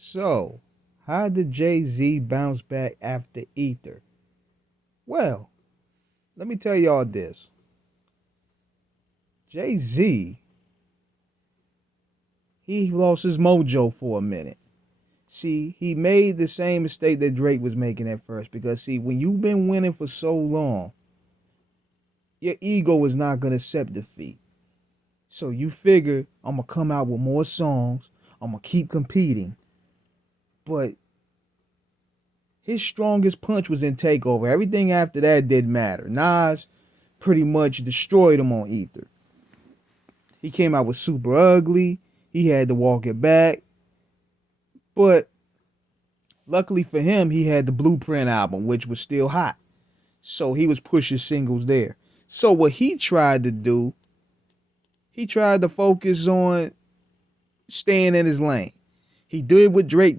So, how did JayZ bounce back after Ether? Well, let me tell y'all this. JayZ, he lost his mojo for a minute. See, he made the same mistake that Drake was making at first because, see, when you've been winning for so long, your ego is not going to accept defeat. So you figure, I'm going to come out with more songs, I'm going to keep competing. But his strongest punch was in Takeover. Everything after that didn't matter. Nas pretty much destroyed him on Ether. He came out with Super Ugly. He had to walk it back. But luckily for him, he had the Blueprint album, which was still hot. So he was pushing singles there. So what he tried to do, he tried to focus on staying in his lane. He did what Drake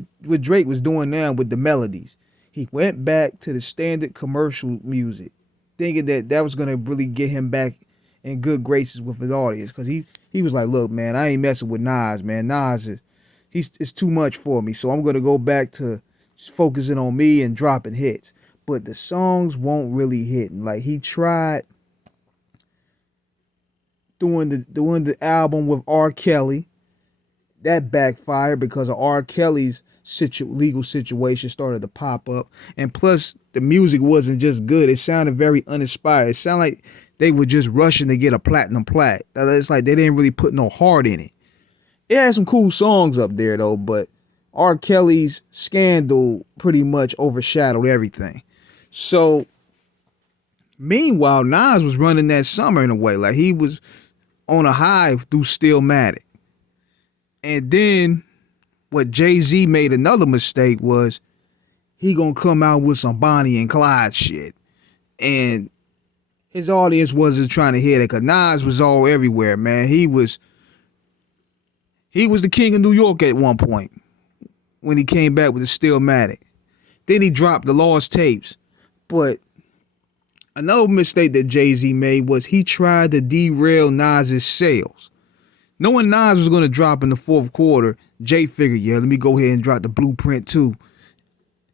was doing now with the melodies. He went back to the standard commercial music, thinking that was going to really get him back in good graces with his audience. Because he was like, look, man, I ain't messing with Nas, man. Nas it's too much for me. So I'm going to go back to focusing on me and dropping hits. But the songs won't really hit. Like, he tried doing the album with R. Kelly. That backfired because of R. Kelly's legal situation started to pop up. And plus, the music wasn't just good. It sounded very uninspired. It sounded like they were just rushing to get a platinum plaque. It's like they didn't really put no heart in it. It had some cool songs up there, though, but R. Kelly's scandal pretty much overshadowed everything. So, meanwhile, Nas was running that summer in a way. Like, he was on a high through Stillmatic. And then what JayZ made another mistake was he gonna come out with some Bonnie and Clyde shit. And his audience wasn't trying to hear that because Nas was all everywhere, man. He was the king of New York at one point when he came back with the Stillmatic. Then he dropped the Lost Tapes. But another mistake that JayZ made was he tried to derail Nas's sales. Knowing Nas was going to drop in the fourth quarter, Jay figured, yeah, let me go ahead and drop the Blueprint too,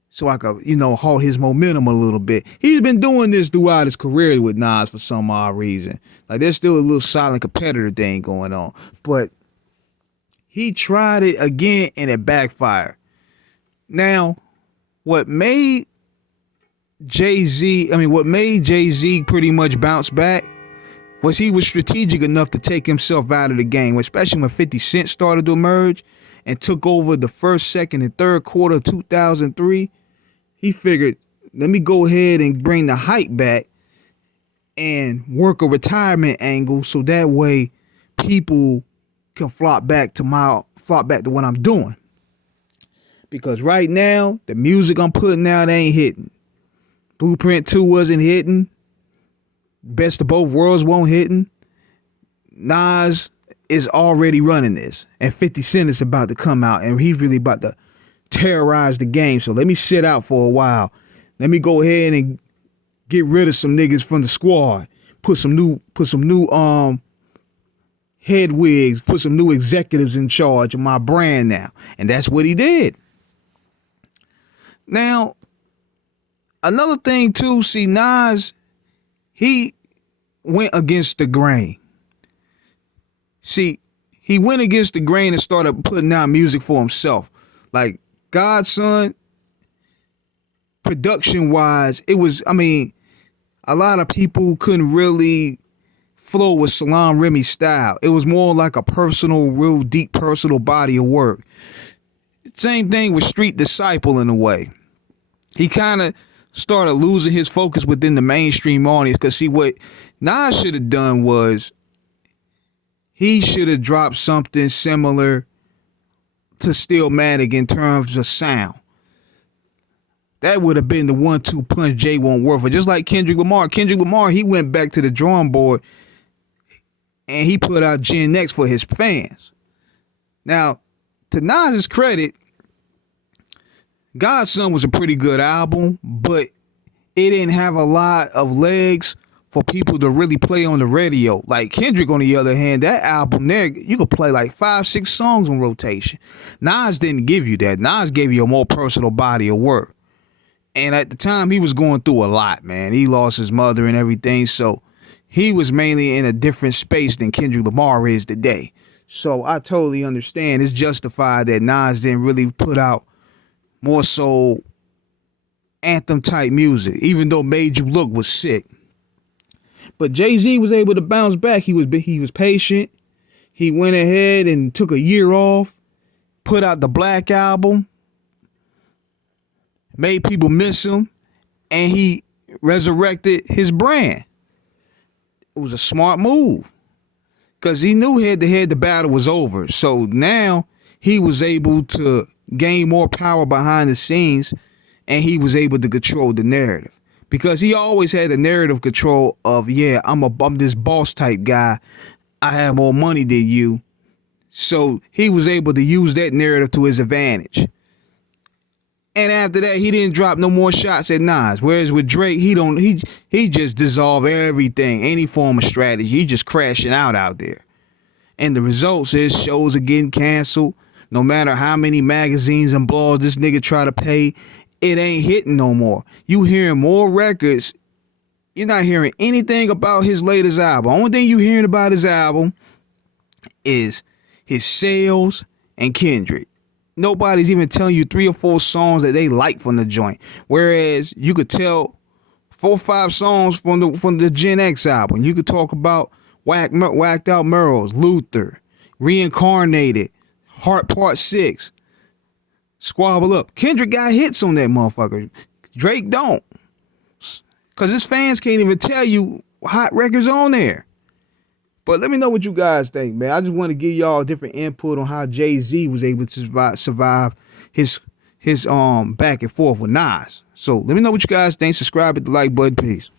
so I could, halt his momentum a little bit. He's been doing this throughout his career with Nas for some odd reason. Like, there's still a little silent competitor thing going on. But he tried it again and it backfired. Now, what made JayZ pretty much bounce back was he was strategic enough to take himself out of the game, especially when 50 Cent started to emerge and took over the first, second, and third quarter of 2003. He figured, let me go ahead and bring the hype back and work a retirement angle so that way people can flop back to what I'm doing. Because right now, the music I'm putting out ain't hitting. Blueprint 2 wasn't hitting. Best of Both Worlds won't hitting. Nas is already running this. And 50 Cent is about to come out. And he's really about to terrorize the game. So let me sit out for a while. Let me go ahead and get rid of some niggas from the squad. Put some new head wigs. Put some new executives in charge of my brand now. And that's what he did. Now, another thing too, see, Nas, he went against the grain. See, he went against the grain and started putting out music for himself. Like, Godson, production-wise, it was, a lot of people couldn't really flow with Salaam Remi's style. It was more like a real deep personal body of work. Same thing with Street Disciple in a way. He kind of started losing his focus within the mainstream audience. Because, see, what Nas should have done was he should have dropped something similar to Stillmatic in terms of sound. That would have been the 1-2 punch Jay won't work for. Just like Kendrick Lamar. Kendrick Lamar, he went back to the drawing board and he put out Gen X for his fans. Now, to Nas's credit, Godson was a pretty good album, but it didn't have a lot of legs for people to really play on the radio. Like Kendrick, on the other hand, that album there, you could play like 5-6 songs on rotation. Nas didn't give you that. Nas gave you a more personal body of work. And at the time, he was going through a lot, man. He lost his mother and everything, so he was mainly in a different space than Kendrick Lamar is today. So I totally understand. It's justified that Nas didn't really put out more so anthem type music, even though Made You Look was sick. But JayZ was able to bounce back. He was patient. He went ahead and took a year off, put out the Black album, made people miss him, and he resurrected his brand. It was a smart move because he knew head-to-head the battle was over. So now he was able to gain more power behind the scenes, and he was able to control the narrative. Because he always had the narrative control of, yeah, I'm this boss type guy. I have more money than you. So he was able to use that narrative to his advantage. And after that, he didn't drop no more shots at Nas. Whereas with Drake, he just dissolved everything, any form of strategy. He just crashing out there. And the results is shows are getting canceled. No matter how many magazines and blogs this nigga try to pay, it ain't hitting no more. You hearing more records. You're not hearing anything about his latest album. Only thing you hearing about his album is his sales and Kendrick. Nobody's even telling you 3 or 4 songs that they like from the joint. Whereas you could tell 4 or 5 songs from the Gen X album. You could talk about Whacked Out Murals, Luther, Reincarnated, Heart Part 6, Squabble Up. Kendrick got hits on that motherfucker. Drake don't. Because his fans can't even tell you hot records on there. But let me know what you guys think, man. I just want to give y'all a different input on how JayZ was able to survive his back and forth with Nas. So let me know what you guys think. Subscribe, hit the like button. Peace.